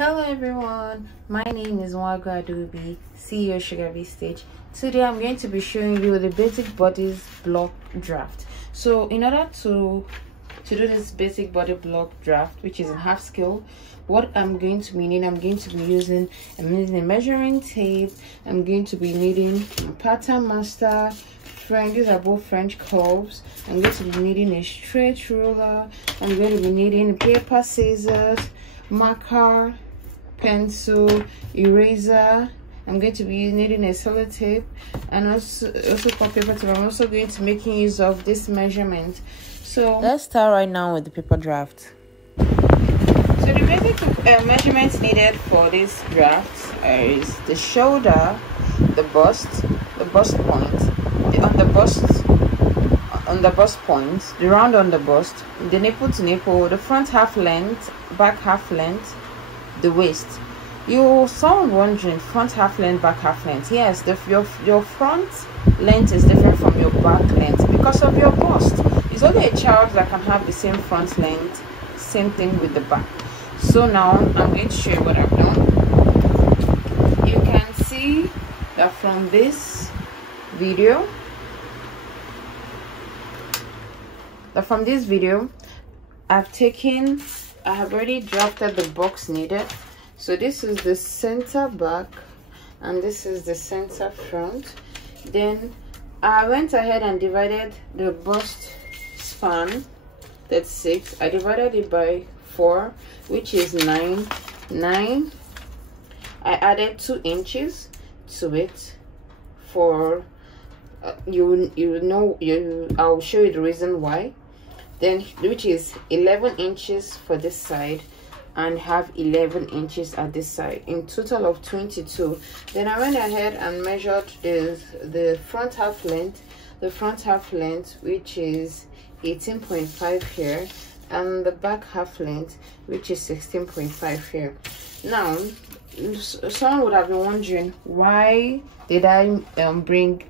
Hello everyone, my name is Nwagu Adobi, CEO Sugar Bee Stitch. Today I'm going to be showing you the basic bodice block draft. So in order to do this basic body block draft, which is in half scale, what I'm going to be needing, I'm using a measuring tape. I'm going to be needing a pattern master, these are both French curves. I'm going to be needing a straight ruler. I'm going to be needing paper, scissors, marker, pencil, eraser. I'm going to be needing a sellotape and also for paper tape. I'm also going to be making use of this measurement. So let's start right now with the paper draft. So the basic measurements needed for this draft is the shoulder, the bust point, on the bust point, the round on the bust, the nipple to nipple, the front half length, back half length, the waist. You sound wondering, front half length, back half length. Yes, your front length is different from your back length because of your bust. It's only a child that can have the same front length, same thing with the back. So now I'm going to show you what I've done. You can see that from this video, I have already drafted the box needed. So this is the center back and this is the center front. Then I went ahead and divided the bust span, that's 6. I divided it by 4, which is 9. I added 2 inches to it for I'll show you the reason why. Then which is 11 inches for this side and have 11 inches at this side, in total of 22. Then I went ahead and measured the front half length, which is 18.5 here, and the back half length, which is 16.5 here. Now someone would have been wondering, why did I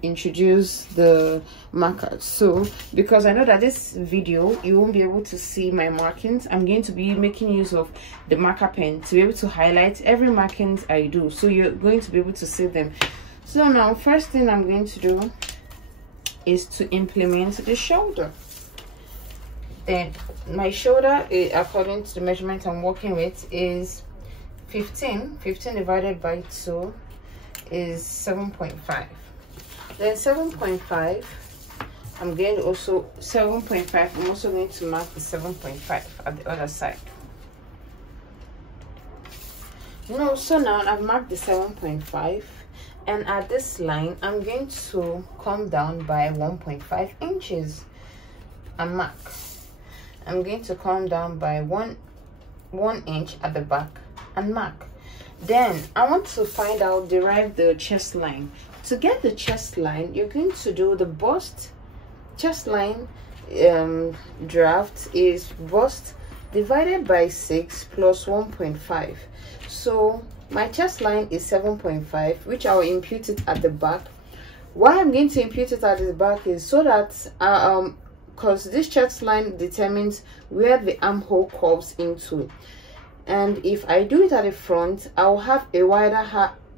introduce the markers? So because I know that this video you won't be able to see my markings, I'm going to be making use of the marker pen to be able to highlight every markings I do, so you're going to be able to see them. So now first thing I'm going to do is to implement the shoulder. Then my shoulder, according to the measurement I'm working with, is 15 divided by 2 is 7.5. Then 7.5, I'm also going to mark the 7.5 at the other side. So now I've marked the 7.5, and at this line I'm going to come down by 1.5 inches and mark. I'm going to come down by 1 inch at the back and mark. Then I want to derive the chest line. To get the chest line, you're going to do the bust. Chest line draft is bust divided by 6 plus 1.5. So my chest line is 7.5, which I will impute it at the back. Why I'm going to impute it at the back is so that because this chest line determines where the armhole curves into. And if I do it at the front, I'll have a wider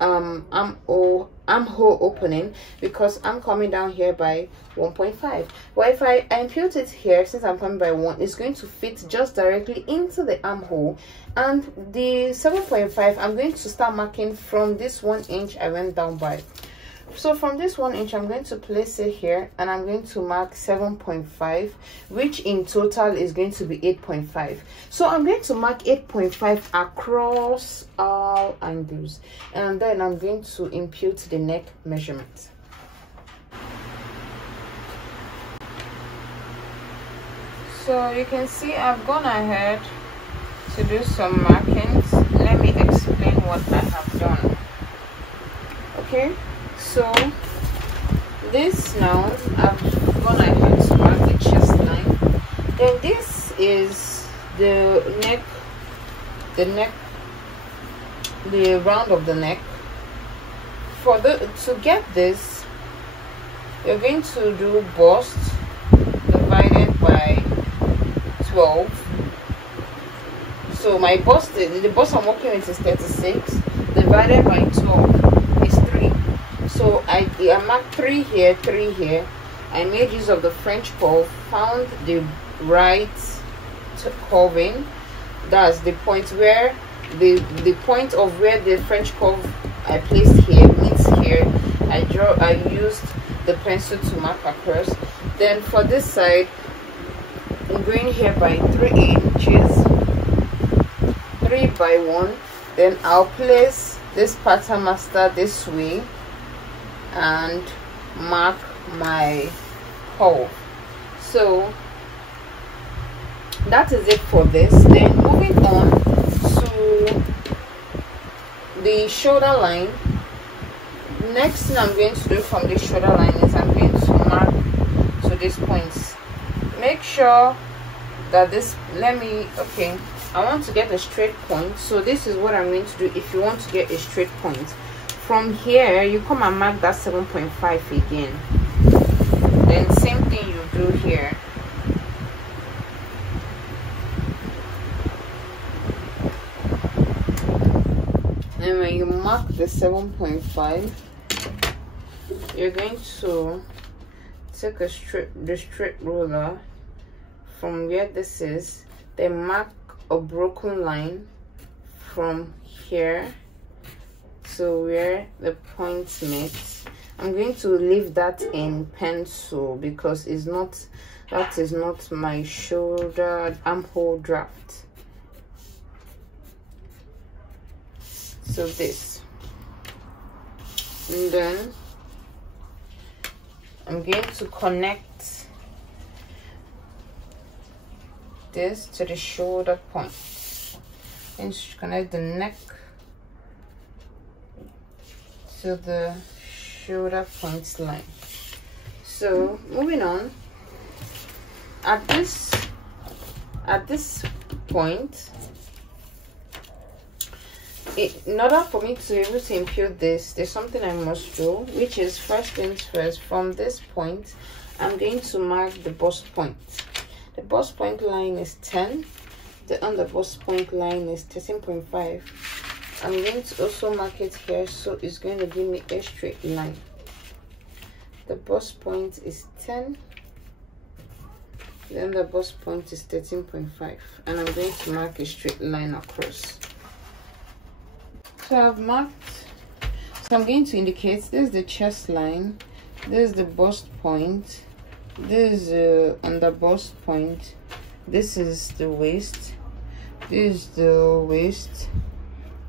armhole opening because I'm coming down here by 1.5. Well, if I impute it here, since I'm coming by 1, it's going to fit just directly into the armhole. And the 7.5, I'm going to start marking from this 1 inch I went down by. So from this 1 inch, I'm going to place it here and I'm going to mark 7.5, which in total is going to be 8.5. So I'm going to mark 8.5 across all angles, and then I'm going to impute the neck measurement. So you can see I've gone ahead to do some markings. Let me explain what I have done. Okay. So this now, I've gone ahead to mark the chest line. Then this is the round of the neck. To get this, you're going to do bust divided by 12. So my bust, the bust I'm working with is 36 divided by 12 is 3. So I marked 3 here, 3 here. I made use of the French curve, found the right curving. That's the point where the point of where the French curve I placed here meets here. I used the pencil to mark across. Then for this side, I'm going here by 3 inches, 3 by 1. Then I'll place this pattern master this way and mark my hole. So that is it for this. Then moving on to the shoulder line. Next thing I'm going to do from the shoulder line is I'm going to mark to these points. Make sure that this, okay, I want to get a straight point. So this is what I'm going to do. If you want to get a straight point, from here you come and mark that 7.5 again. Then same thing you do here. And when you mark the 7.5, you're going to take the straight ruler from where this is, then mark a broken line from here to where the points meet. I'm going to leave that in pencil because that is not my shoulder armhole draft. So this, and then I'm going to connect this to the shoulder point and connect the neck to the shoulder point line. So moving on, at this point, in order for me to be able to impute this, there's something I must do, which is first things first. From this point, I'm going to mark the bust point. The bust point line is 10. The under bust point line is 13.5. I'm going to also mark it here, so it's going to give me a straight line. The bust point is 10. Then the bust point is 13.5, and I'm going to mark a straight line across. So I've marked, so I'm going to indicate this is the chest line, this is the bust point, this is the under bust point, this is the waist, this is the waist,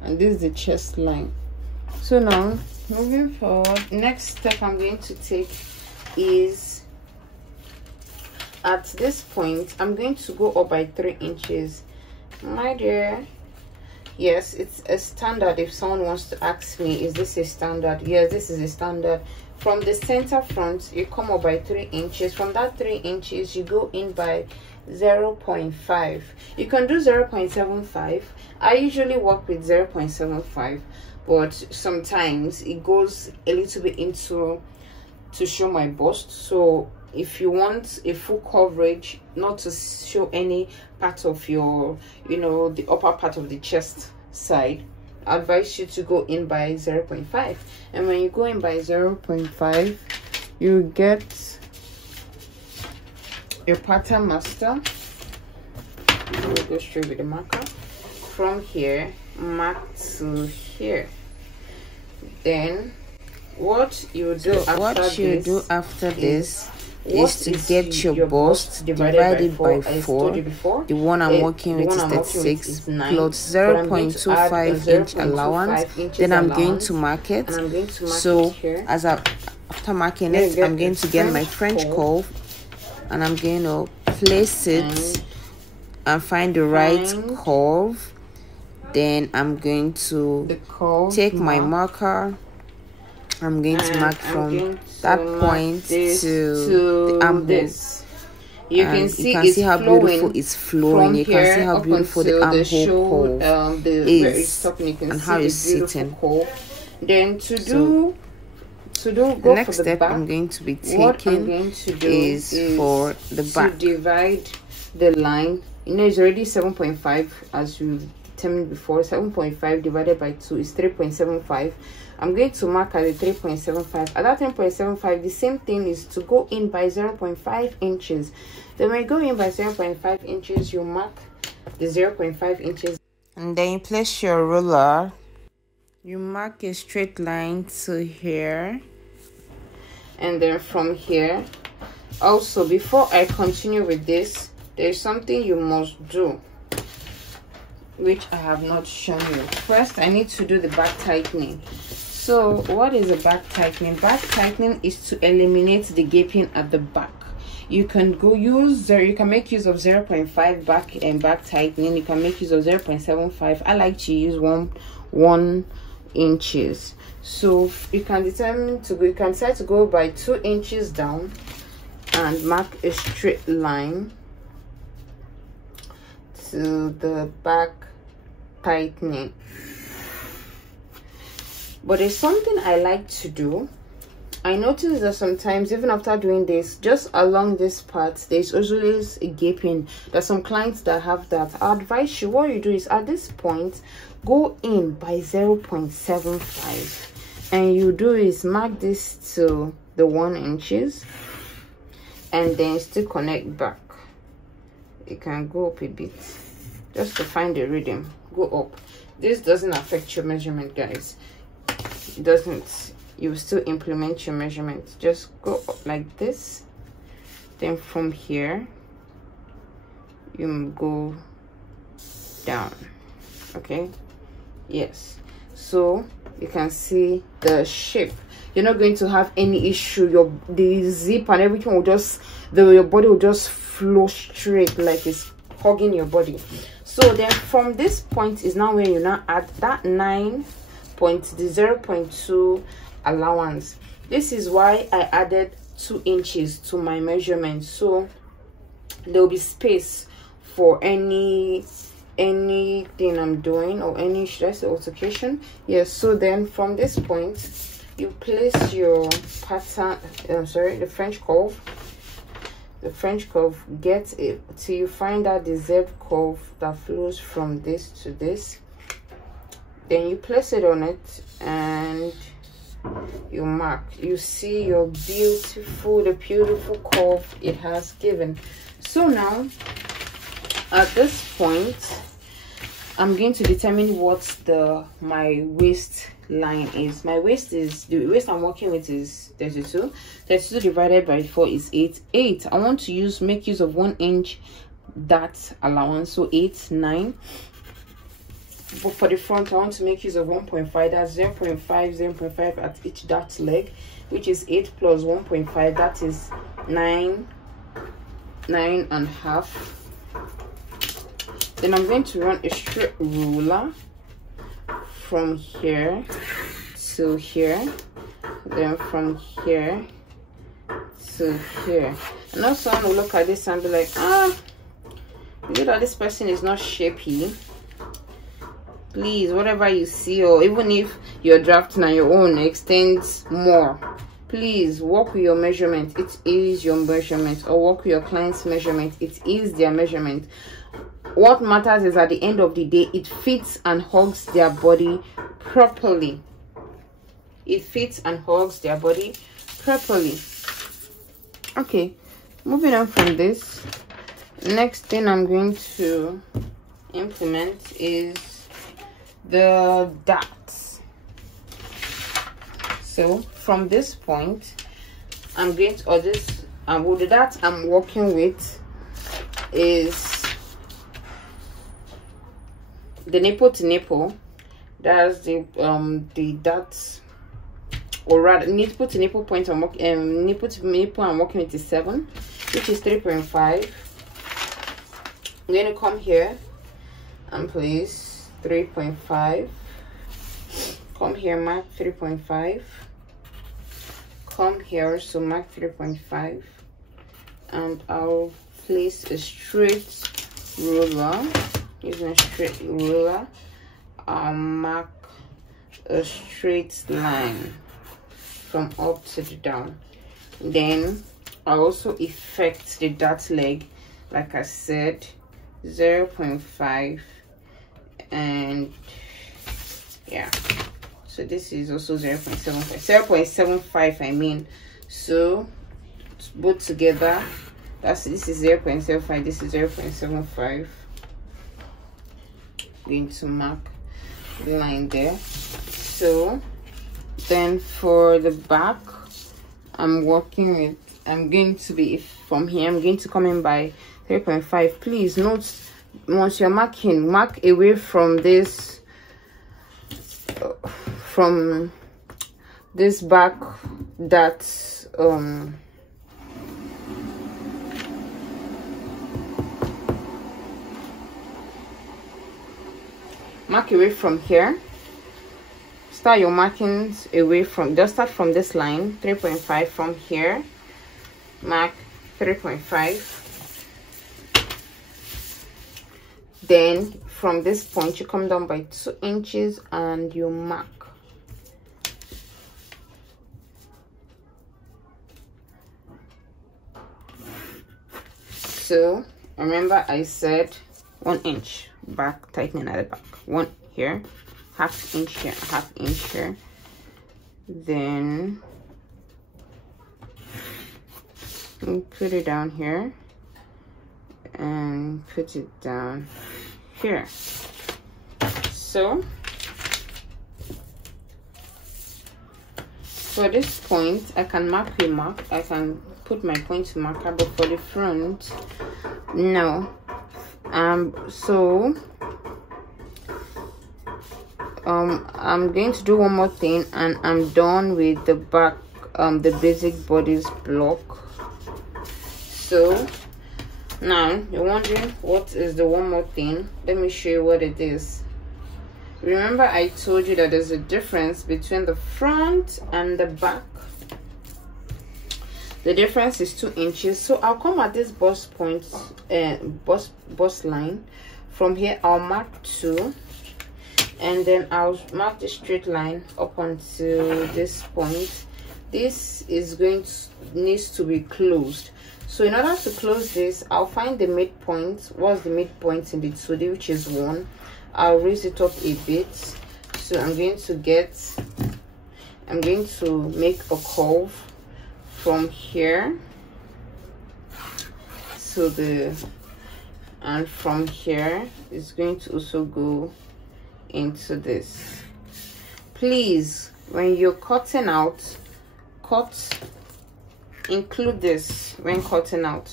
and this is the chest line. So now moving forward, next step I'm going to take is at this point I'm going to go up by 3 inches. My dear, yes, it's a standard. If someone wants to ask me, is this a standard? Yes, this is a standard. From the center front, you come up by 3 inches. From that 3 inches, you go in by 0.5. You can do 0.75. I usually work with 0.75, but sometimes it goes a little bit into to show my bust. So if you want a full coverage, not to show any part of your, the upper part of the chest side, I advise you to go in by 0.5. And when you go in by 0.5, you get your pattern master. We'll go straight with the marker. From here, mark to here. Then what you do after this is to get your bust divided by 4. The one I'm working with is 36 plus 0.25 inch allowance. Then I'm going to mark it. So after marking it, I'm going to get my French curve, and I'm going to place it and find the right curve. Then I'm going to take my marker. I'm going to mark from that point to the armhole. You can see how beautiful it's flowing. You can see how beautiful the armhole curve is and how it's sitting. Then the next step I'm going to be taking is for the back. To divide the line You know, it's already 7.5 as we've determined before. 7.5 divided by 2 is 3.75. I'm going to mark at the 3.75. At that 3.75, the same thing is to go in by 0.5 inches. Then when you go in by 0.5 inches, you mark the 0.5 inches. And then you place your ruler. You mark a straight line to here. And then from here. Also, before I continue with this, there's something you must do, which I have not shown you. First, I need to do the back tightening. So what is a back tightening? Back tightening is to eliminate the gaping at the back. You can make use of 0.5 back and back tightening. You can make use of 0.75. I like to use 1 inches. So you can decide to go by 2 inches down and mark a straight line to the back tightening. But there's something I like to do. I notice that sometimes, even after doing this, just along this part, there's always a gaping. There's some clients that have that. I advise you, what you do is at this point, go in by 0.75, and you do is mark this to the 1 inches, and then still connect back. You can go up a bit just to find the rhythm. Go up. This doesn't affect your measurement, guys. It doesn't. You still implement your measurement. Just go up like this. Then from here, you go down. Okay. Yes. So you can see the shape. You're not going to have any issue. The zip and everything will just, your body will just flow straight like it's hugging your body. So then from this point is now where you now add that 0.2 allowance. This is why I added 2 inches to my measurement, so there will be space for anything I'm doing, or any, should I say, altercation. Yes. So then from this point, you place your pattern, the French curve. The French curve, get it till you find out the Z curve that flows from this to this. Then you place it on it and you mark. You see your the beautiful curve it has given. So now at this point, I'm going to determine what my waist line is. My waist is, the waist I'm working with is 32. 32 divided by 4 is 8. I want to make use of 1 inch dart allowance, so 8, 9. But for the front, I want to make use of 1.5. That's 0.5 at each dart leg, which is 8 plus 1.5. That is 9.5. Then I'm going to run a straight ruler from here to here, then from here to here. And now someone will look at this and be like, is it that this person is not shapy? Please, whatever you see, or even if you're drafting on your own extends more, please work with your measurement. It is your measurement. Or work with your client's measurement. It is their measurement. What matters is at the end of the day, it fits and hugs their body properly. It fits and hugs their body properly. Okay, moving on from this, next thing I'm going to implement is the darts. So from this point, I'm going to, the dart I'm working with is the nipple to nipple. That's the darts, or rather nipple to nipple point I'm working, nipple to nipple I'm working with is 7, which is 3.5. I'm going to come here and place 3.5. Come here, mark 3.5. Come here, so mark 3.5, and I'll place a straight ruler. Using a straight ruler, I'll mark a straight line from up to the down. Then I'll also effect the dart leg, like I said, 0.5, and yeah, so this is also 0.75, I mean. So both together, this is 0.75, this is 0.75. Going to mark the line there. So then for the back, I'm working with, I'm going to be, from here I'm going to come in by 3.5. Please note, once you're marking, mark away from this back, that mark away from here. Start your markings away from, just start from this line, 3.5. from here mark 3.5. then from this point you come down by 2 inches and you mark. So remember I said 1 inch back, tightening at the back, 1 here, half inch here, half inch here, then put it down here and put it down here. So for this point I can mark a mark, I can put my point marker, but for the front no. So I'm going to do one more thing and I'm done with the back, the basic bodice block. So now you're wondering what is the one more thing. Let me show you what it is. Remember I told you that there's a difference between the front and the back. The difference is 2 inches. So I'll come at this bust point, bust line. From here I'll mark 2, and then I'll mark the straight line up until this point. This is needs to be closed. So in order to close this, I'll find the midpoint. What's the midpoint in the 2D, which is 1. I'll raise it up a bit. So I'm going to make a curve from here to and from here it's going to also go into this. Please, when you're cutting out, include this when cutting out.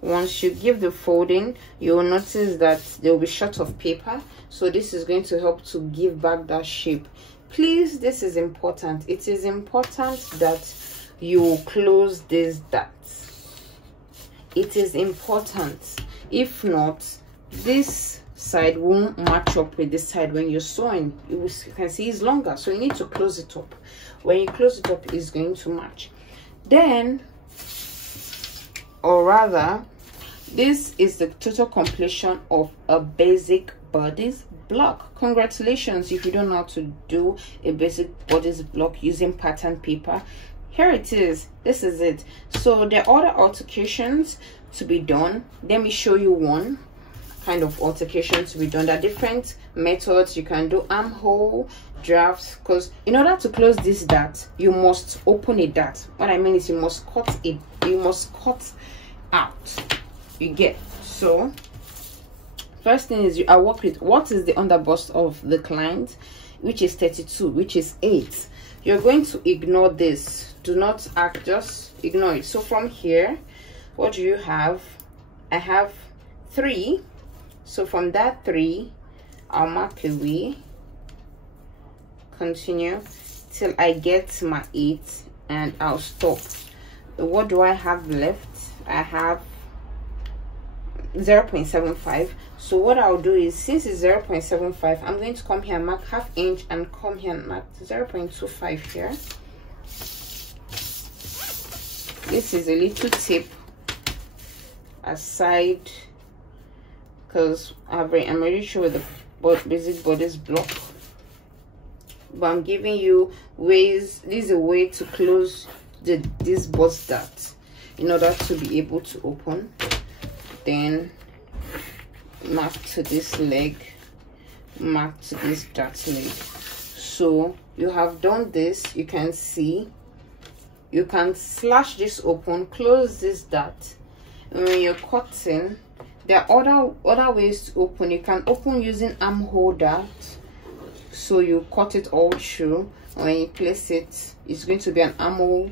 Once you give the folding, you will notice that there will be short of paper, so this is going to help to give back that shape. Please, this is important. It is important that you close this dot. It is important. If not, this side won't match up with this side. When you're sewing, you can see it's longer, so you need to close it up. When you close it up, it's going to match. Then, or rather, this is the total completion of a basic bodice block. Congratulations if you don't know how to do a basic bodice block using pattern paper. Here it is. This is it. So there are other alterations to be done. Let me show you one kind of altercation to be done. There are different methods you can do. Armhole, drafts, because in order to close this dart, you must open a dart. What I mean is you must cut it. You must cut out. You get. So first thing is I work with what is the underbust of the client, which is 32, which is 8. You're going to ignore this. Do not act, just ignore it. So from here, what do you have? I have 3. So from that 3, I'll mark away, continue till I get to my 8, and I'll stop. What do I have left? I have 0.75. So what I'll do is, since it's 0.75, I'm going to come here and mark ½ inch and come here and mark 0.25 here. This is a little tip aside, because I'm already sure with the basic bodice block, but I'm giving you ways. This is a way to close this bust dart in order to be able to open. Then mark to this leg, mark to this dart leg. So you have done this. You can see you can slash this open, close this dart, and when you're cutting, there are other ways to open. You can open using armhole dart, so you cut it all through. When you place it, it's going to be an armhole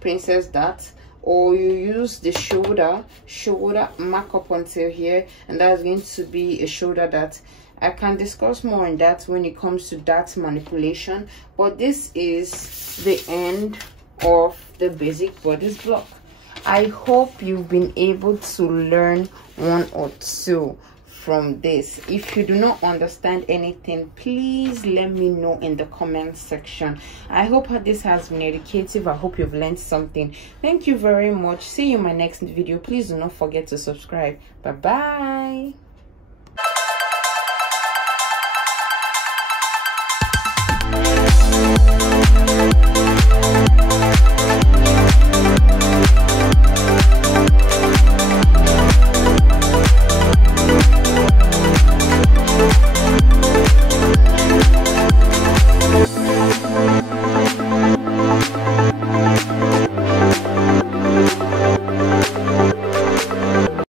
princess dart, or you use the shoulder mark up until here, and that's going to be a shoulder dart. I can discuss more on that when it comes to dart manipulation, but this is the end of the basic bodice block. I hope you've been able to learn one or two from this. If you do not understand anything, please let me know in the comment section. I hope this has been educative. I hope you've learned something. Thank you very much. See you in my next video. Please do not forget to subscribe. Bye bye.